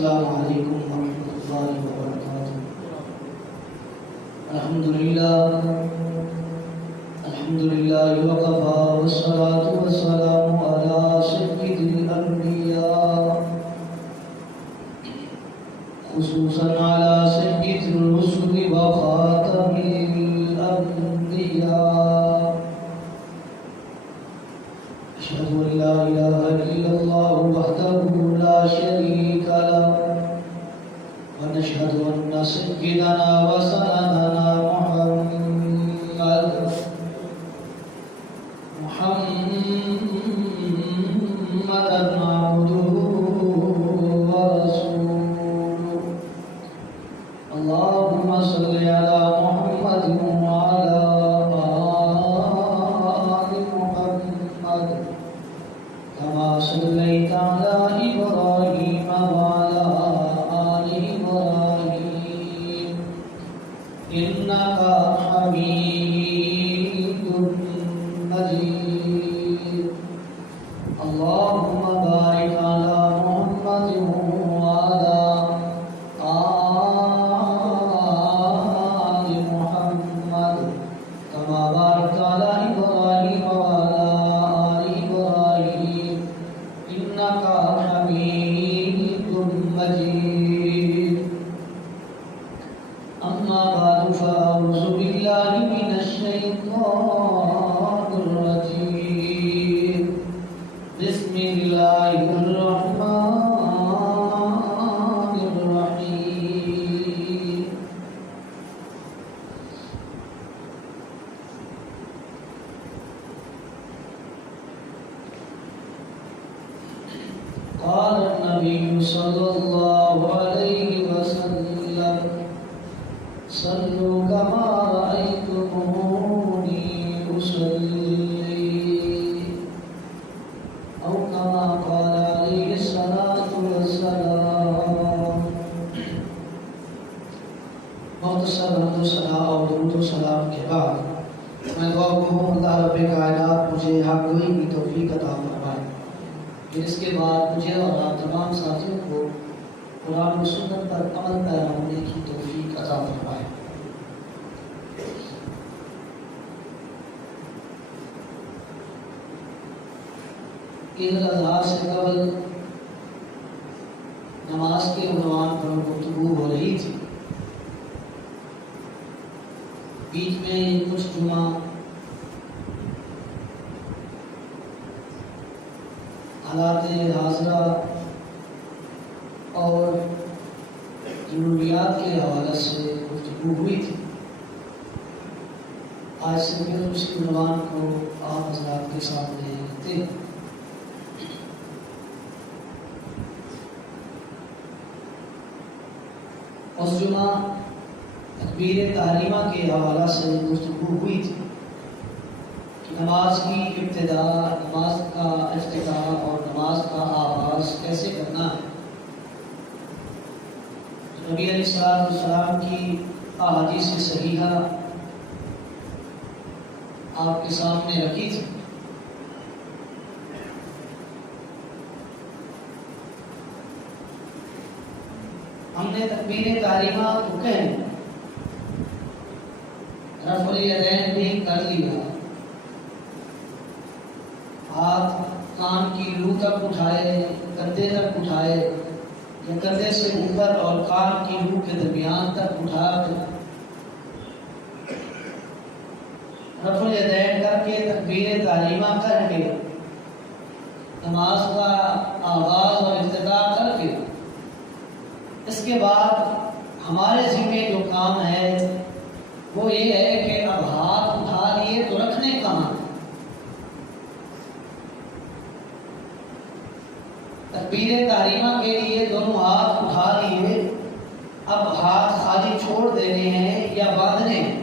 السلام علیکم ورحمۃ اللہ وبرکاتہ۔ الحمدللہ وکفی والصلاۃ والسلام علی سید الانبیاء خصوصا علی سید الرسل وخاتم الانبیاء۔ اشہد ان لا الہ الا اللہ وحدہ لا شریک لہ ونشهد أن سيدنا وسندنا محمدا عبده ورسوله۔ اللهم صل على محمد وعلى آل محمد كما صليت على إبراهيم وعلى إنك حميد مجيد۔ اللهم بارك على محمد وعلى آل محمد كما باركت على إبراهيم وعلى آل إبراهيم إنك حميد مجيد۔ أما بعد فأعوذ بالله من الشيطان الرجيم، بسم الله الرحمن الرحيم۔ قال النبي صلى الله عليه وسلم صلوا كما رأيتموني أصلي، أو كما قال عليه الصلاة والسلام۔ مختصر حمد و ثنا اور درود و سلام کے بعد میں دعا کروں اللہ رب کائنات مجھے حق گوئی کی توفیق عطا فرمائے، پھر اس کے بعد مجھے اور آپ تمام ساتھیوں کو قرآن و سنت پر عمل پیرا ہونے کی توفیق عطا فرمائے۔ عید الاضحیٰ سے قبل نماز کے عنوان پر گفتگو ہو رہی تھی، بیچ میں کچھ جمعہ حالات حاضرہ اور ضروریات کے حوالے سے گفتگو ہوئی تھی۔ آج سے پھر اسی عنوان کو آپ حضرات کے سامنے رکھتے ہیں۔ اس جمعہ تکبیر تحریمہ کے حوالہ سے گفتگو ہوئی تھی کہ نماز کی ابتدا، نماز کا افتتاح اور نماز کا آغاز کیسے کرنا ہے۔ نبی علیہ السلام کی احادیث صحیحہ آپ کے سامنے رکھی تھی۔ ہم نے تکبیر تحریمہ تو کہیں رفع الیدین بھی کر لیا، ہاتھ کان کی رو تک اٹھائے، کندھے تک اٹھائے یا کندھے سے اوپر اور کان کی رو کے درمیان تک اٹھا کر رفع الیدین کر کے تکبیر تحریمہ کر کے نماز کا آغاز اور افتتاح کر کے اس کے بعد ہمارے ذمہ جو کام ہے وہ یہ ہے کہ اب ہاتھ اٹھا لیے تو رکھنے کہاں، تکبیر تحریمہ کے لیے دونوں ہاتھ اٹھا لیے، اب ہاتھ خالی چھوڑ دینے ہیں یا باندھنے ہیں۔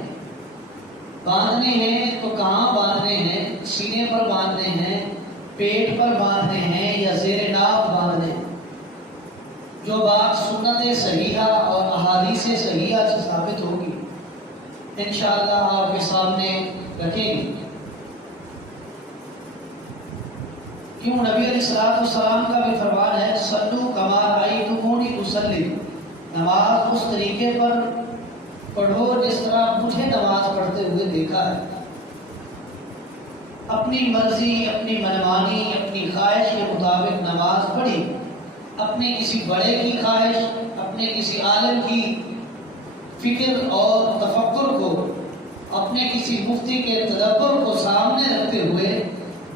باندھنے ہیں تو کہاں باندھنے ہیں؟ سینے پر باندھنے ہیں، پیٹ پر باندھنے ہیں یا زیر ناف باندھنے ہیں؟ جو بات سنت صحیحہ اور احادیث صحیحہ سے ثابت ہوگی انشاءاللہ آپ کے سامنے رکھیں گے۔ کیوں نبی علیہ السلام کا بھی فرمان ہے صلو کما رأیتمونی اصلی نماز اس طریقے پر پڑھو جس طرح مجھے نماز پڑھتے ہوئے دیکھا ہے. اپنی مرضی، اپنی منمانی، اپنی خواہش کے مطابق نماز پڑھی. اپنے کسی بڑے کی خواہش، اپنے کسی عالم کی فکر اور تفکر کو، اپنے کسی مفتی کے تدبر کو سامنے رکھتے ہوئے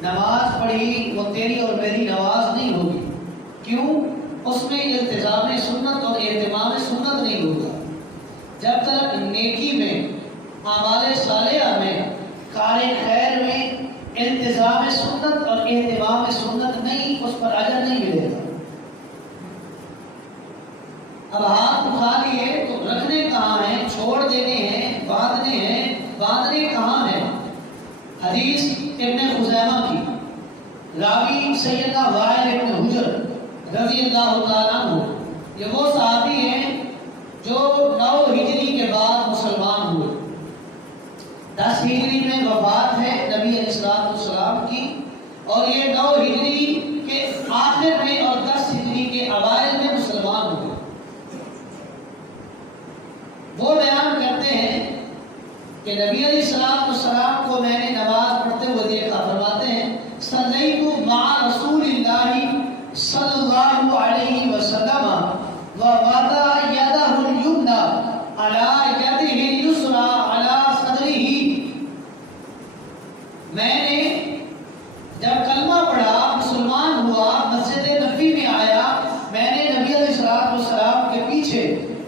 نماز پڑھی، وہ تیری اور میری نماز نہیں ہوگی. کیوں؟ اس میں التزام سنت اور اہتمام سنت نہیں ہوگا. جب تک نیکی میں، اعمال صالحہ میں، کار خیر میں التزام سنت اور اہتمام سنت نہیں، اس پر اجر نہیں ملے گا. اب ہاتھ اٹھا لیے تو رکھنے کہاں ہیں، چھوڑ دینے ہیں، باندھنے ہیں، باندھنے کہاں ہیں. حدیث ابن خزیمہ کی، راوی سیدنا وائل ابن حجر رضی اللہ تعالیٰ عنہ. یہ وہ صحابی ہیں جو 9 ہجری کے بعد مسلمان ہوئے. 10 ہجری میں وفات ہے نبی علیہ السلام کی، اور یہ 9 ہجری کے آخر میں اور 10 ہجری کے اوائل میں مسلمان ہوئے. وہ بیان کرتے ہیں کہ نبی علیہ السلام کو میں نے نماز پڑھتے ہوئے دیکھا. فرماتے ہیں صلیت مع رسول اللہ صلی اللہ علیہ وسلم ووضع یدہ الیمنی علی یدہ الیسری علی صدرہ. میں نے جب کلمہ پڑھا، مسلمان ہوا، مسجد نبوی میں آیا، میں نے نبی علیہ السلام کے پیچھے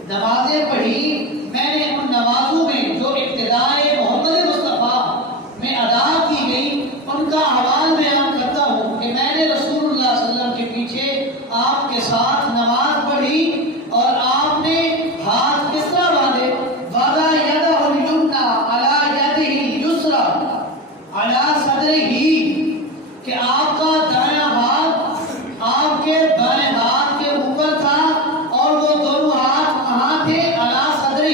نمازیں پڑھی. میں نے ان نمازوں میں جو ابتدائے محمد مصطفیٰ میں ادا کی گئی ان کا حوال بیان کرتا ہوں کہ میں نے رسول اللہ صلی اللہ علیہ وسلم کے پیچھے آپ کے ساتھ نماز پڑھی. اور آپ نے ہاتھ کس طرح باندھے؟ وضع یدہ الیمنی علی یدہ الیسری علی صدرہ، کہ آپ کا دایاں ہاتھ آپ کے بائیں ہاتھ کے اوپر تھا اور وہ دونوں ہاتھ کہاں تھے؟ علی صدرہ.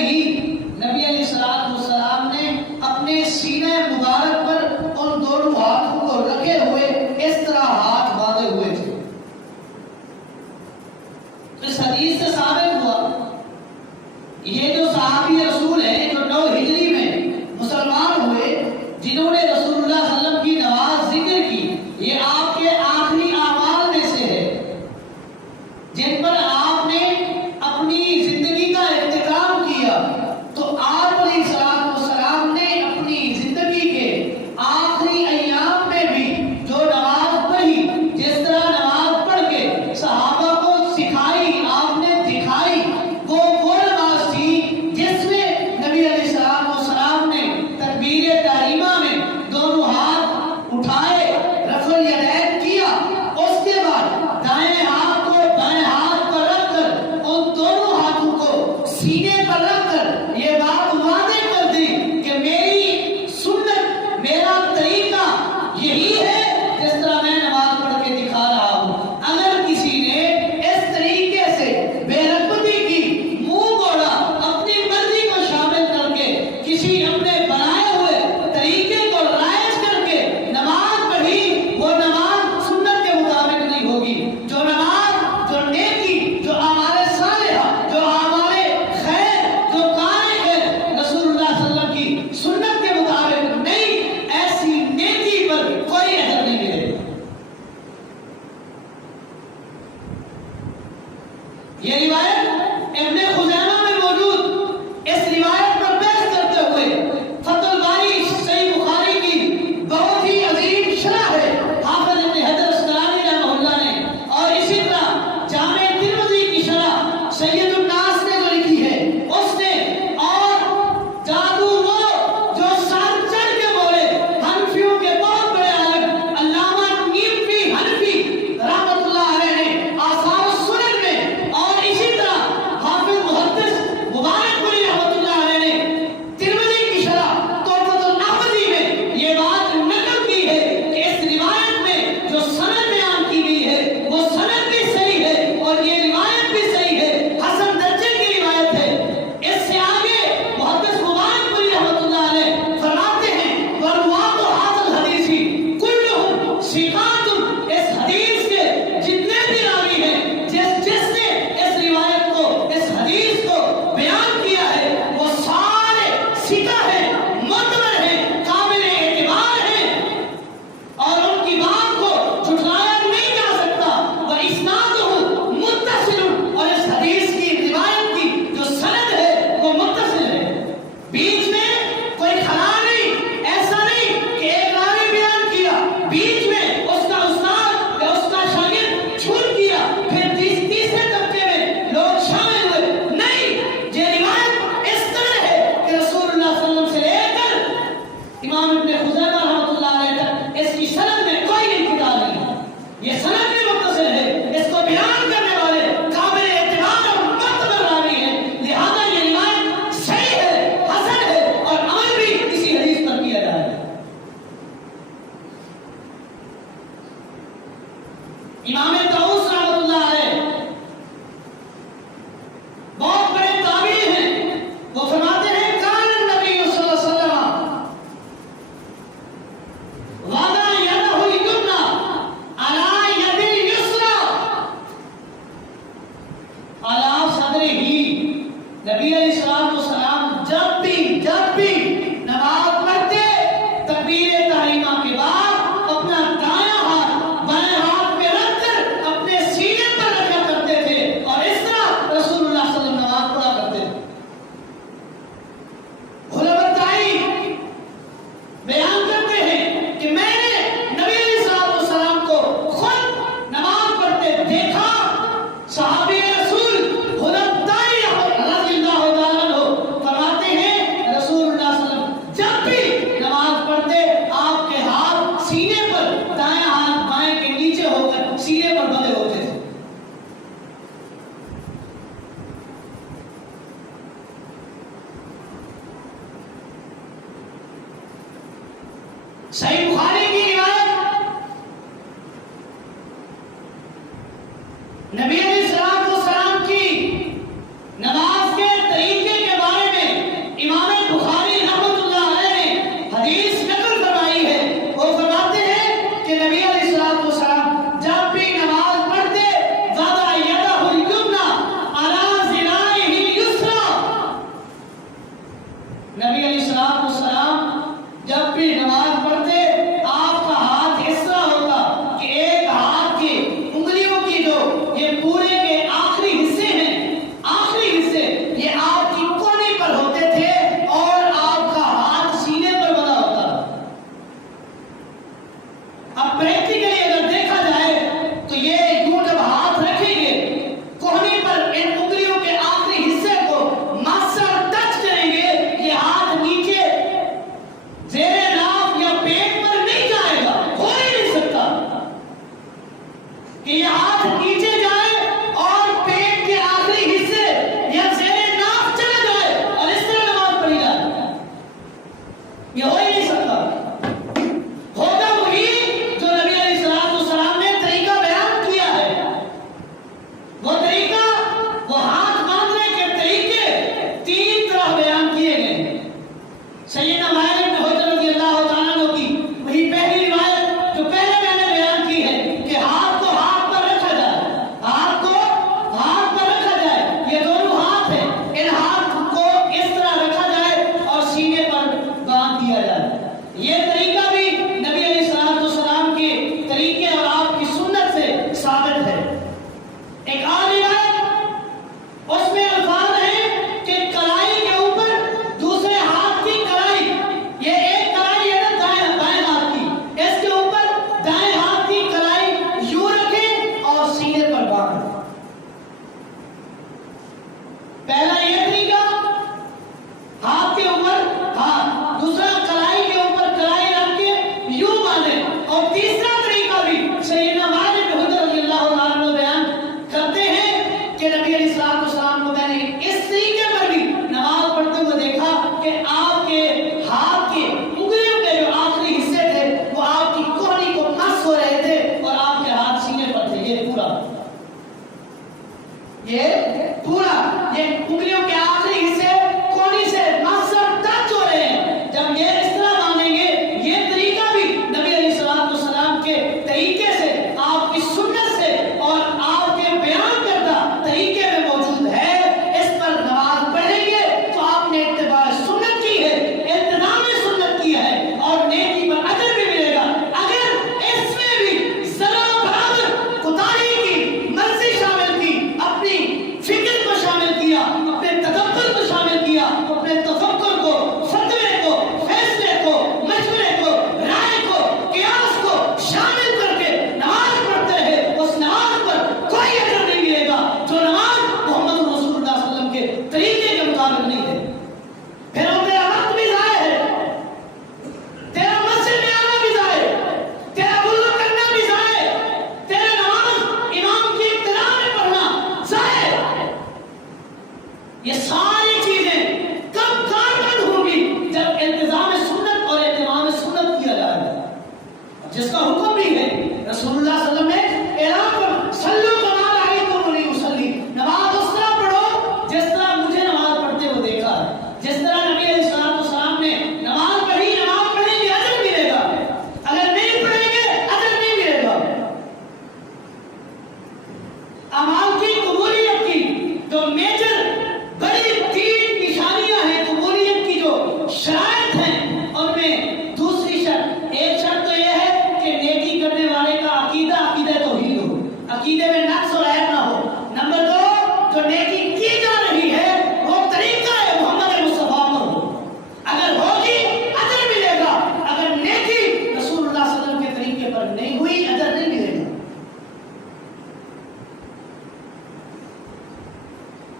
نبی علیہ السلام نے اپنے سینے مبارک پر ان دونوں ہاتھوں کو رکھے ہوئے اس طرح ہاتھ باندھے ہوئے تھے. اس حدیث سے ثابت ہوا یہ جو صحابی رسول ہیں جو 9 ہجری میں مسلمان ہوئے، جنہوں نے رسول اللہ صلی اللہ علیہ وسلم کی نماز ذکر کی، یہ آپ کے آخری اعمال میں سے ہے جن پر آپ نے اپنی زندگی کا اختتام کیا. تو آپ علیہ السلام نے اپنی زندگی کے آخری ایام میں بھی جو نماز پڑھی، جس طرح نماز پڑھ کے صحابہ کو سکھائی، آپ نے دکھائی، وہ نماز تھی جس میں نبی علیہ السلام نے تکبیر تحریمہ میں دونوں ہاتھ اٹھائے، رفع الیدین کیا. اس کے بعد دائیں ہاتھ کو بائیں ہاتھ پر رکھ کر ان دونوں ہاتھوں کو سینے پر رکھ کر یہ بات واضح کر دی کہ میری سنت، میرا طریقہ یہی ہے جس طرح میں نماز پڑھ کے دکھا رہا ہوں. اگر کسی نے اس طریقے سے بے رغبتی کی، منہ موڑا، اپنی مرضی کو شامل کر کے، کسی اپنے بنائے ہوئے طریقے کو رائج کر کے نماز پڑھی، وہ نماز سنت کے مطابق نہیں ہوگی. جو نماز، جو نیکی، جو اعمال صالحہ، جو اعمال خیر، جو کار خیر رسول اللہ صلی اللہ علیہ وسلم کی سنت کے مطابق نہیں، ایسی نیکی پر کوئی اجر نہیں ملے گا. یہ روایت ابن خزیمہ میں موجود. اس روایت پر بحث کرتے ہوئے فتح الباری صحیح بخاری کی بہت ہی عظیم شرح ہے حافظ ابن حجر اسقلانی رحمہ اللہ نے، اور اسی طرح جامع ترمذی کی شرح سید الناس نے جو لکھی ہے اس نے. اور جادو وہ جو سر چڑھ کے بولے، حنفیوں کے بہت بڑے عالم علامہ نیمفی حنفی رحمۃ اللہ علیہ نے آثار السنن میں، اور اسی طرح حافظ محدث مبارک پوری رحمۃ اللہ علیہ نے ترمذی کی شرح تحفۃ الاحمدی میں یہ بات نقل کی ہے کہ اس روایت میں جو سند بیان کی گئی ہے وہ سند بھی صحیح ہے اور یہ روایت بھی صحیح ہے. حسن مانتے ہی نبی علیہ السلام جب بھی نماز پڑھتے تکبیر تحریمہ کے بعد اپنا دایاں ہاتھ بائیں ہاتھ پہ رکھ کر اپنے سینے پر رکھا کرتے تھے اور اس طرح رسول اللہ صلی اللہ علیہ وسلم نماز پڑھا کرتے تھے. علماء بیان کرتے ہیں کہ میں نے نبی علیہ السلام کو خود نماز پڑھتے دیکھا. صحابی رسول رضی اللہ تعالیٰ عنہ فرماتے ہیں رسول اللہ صلی اللہ علیہ وسلم جب بھی نماز پڑھتے آپ کے ہاتھ سینے پر دائیں ہاتھ بائیں کے نیچے ہو کر سینے پر بندھے ہوتے تھے. صحیح بخاری کی روایت نبی علیہ السلام کی نماز کے طریقے کے بارے میں امام بخاری رحمۃ اللہ علیہ نے حدیث نقل فرمائی ہے. وہ فرماتے ہیں کہ نبی علیہ السلام جب بھی نماز پڑھتے وضع یدہ الیمنی علی ذراعہ الیسری. نبی علیہ السلام جب بھی نماز پڑھتے آپ کا ہاتھ اس طرح ہوتا کہ ایک ہاتھ کی انگلیوں کی جو یہ پورے کے آخری حصے ہیں یہ آپ کی کوہنی پر ہوتے تھے اور آپ کا ہاتھ سینے پر بندھا ہوتا. اب پریکٹیکلی اگر دیکھا جائے تو یہ یوں جب ہاتھ رکھیں گے کوہنی پر ان انگلیوں کے آخری حصے کو ماسا ٹچ کریں گے یہ ہاتھ نیچے زیر ناف یا پیٹ پر نہیں جائے گا. ہو ہی نہیں سکتا کہ یہ ہاتھ نیچے جائے اور پیٹ کے آخری حصے یا زیر ناف چلا جائے اور اس طرح نماز پڑھی جائے. یہ ہو ہی نہیں سکتا. ہوگا وہی جو نبی علیہ السلام نے طریقہ بیان کیا ہے. وہ طریقہ وہ ہاتھ باندھنے کے طریقے 3 طرح بیان کیے گئے. سیدنا مالک بن حویرث رضی اللہ تعالیٰ عنہ کی وہی پہلی روایت جو پہلے میں نے بیان کی ہے کہ ہاتھ کو ہاتھ پر رکھا جائے. ہاتھ کو ہاتھ پر رکھا جائے. یہ دونوں ہاتھ ہیں. ان ہاتھ کو اس طرح رکھا جائے اور سینے پر باندھ دیا جائے. یہ طریقہ بھی نبی علیہ السلام کے طریقے اور آپ کی سنت سے ثابت ہے. ایک اور روایت اس میں الفاظ ہیں کہ کلائی کے اوپر دوسرے ہاتھ کی کلائی یہ ایک کلائی ہے نا دائیں ہاتھ کی اس کے اوپر دائیں ہاتھ کی کلائی یوں رکھیں اور سینے پر باندھیں. پہلا یہ طریقہ ہاتھ کے اوپر ہاتھ دوسرا کلائی کے اوپر کلائی رکھ کے یوں باندھیں. اور تیسرا طریقہ بھی سیدنا مالک بن حویرث رضی اللہ تعالیٰ عنہ بیان کرتے ہیں کہ نبی علیہ السلام کو میں نے اس طریقے پر بھی نماز پڑھتے ہوئے دیکھا کہ آپ کے ہاتھ کے انگلیوں کے جو آخری حصے تھے وہ آپ کی کوہنی کو مس ہو رہے تھے اور آپ کے ہاتھ سینے پر تھے. یہ پورا یہ انگلیوں کے آخری حصے کوہنی سے مس ٹچ ہو رہے ہیں. جب یہ اس طرح باندھیں گے یہ طریقہ بھی نبی علیہ السلام کے طریقے سے آپ کی سنت سے اور آپ کے بیان کردہ طریقے میں موجود ہے. اس پر نماز پڑھیں گے تو آپ نے اتباع سنت کی ہے اہتمام سنت کی ہے اور نیکی پر اجر بھی ملے گا. اگر اس میں بھی ذرا برابر کوتاہی کی مرضی شامل کی اپنی فکر کو شامل کیا اپنے تدبر کو شامل کیا اپنے تفکر کو فتوے کو فیصلے کو مشورے کو رائے کو قیاس کو شامل کر کے نماز پڑھتے ہیں اس نماز پر کوئی اجر نہیں ملے گا جو نماز محمد رسول اللہ صلی اللہ علیہ وسلم کے طریقے کے مطابق نہیں ہے. پھر وہ تیرا وقت بھی ضائع ہے. تیرا مسجد میں آنا بھی ضائع ہے. تیرا وضو کرنا بھی ضائع ہے. تیرا نماز امام کی ابتداء میں پڑھنا ضائع ہے. یہ ساری چیزیں کب کارآمد ہوں گی جب التزام سنت اور اہتمام سنت کیا جائے گا. جس کا حکم بھی ہے رسول اللہ صلی اللہ علیہ وسلم نے اعلان کر صلو کما رأیتمونی اصلی. نماز اس طرح پڑھو جس طرح مجھے نماز پڑھتے ہوئے دیکھا ہے. جس طرح نبی علیہ السلام نے نماز پڑھیں گے اجر ملے گا. اگر نہیں پڑھیں گے اجر نہیں ملے گا. اعمال کی قبولیت کی جو میجر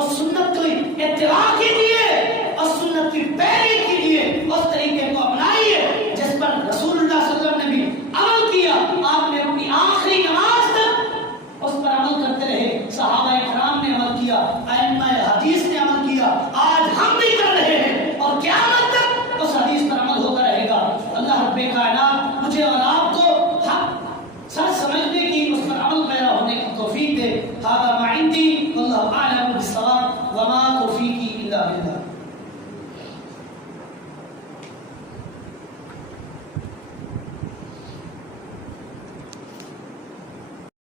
اور سنت کی اتباع کیجیے اور سنت کی پیروی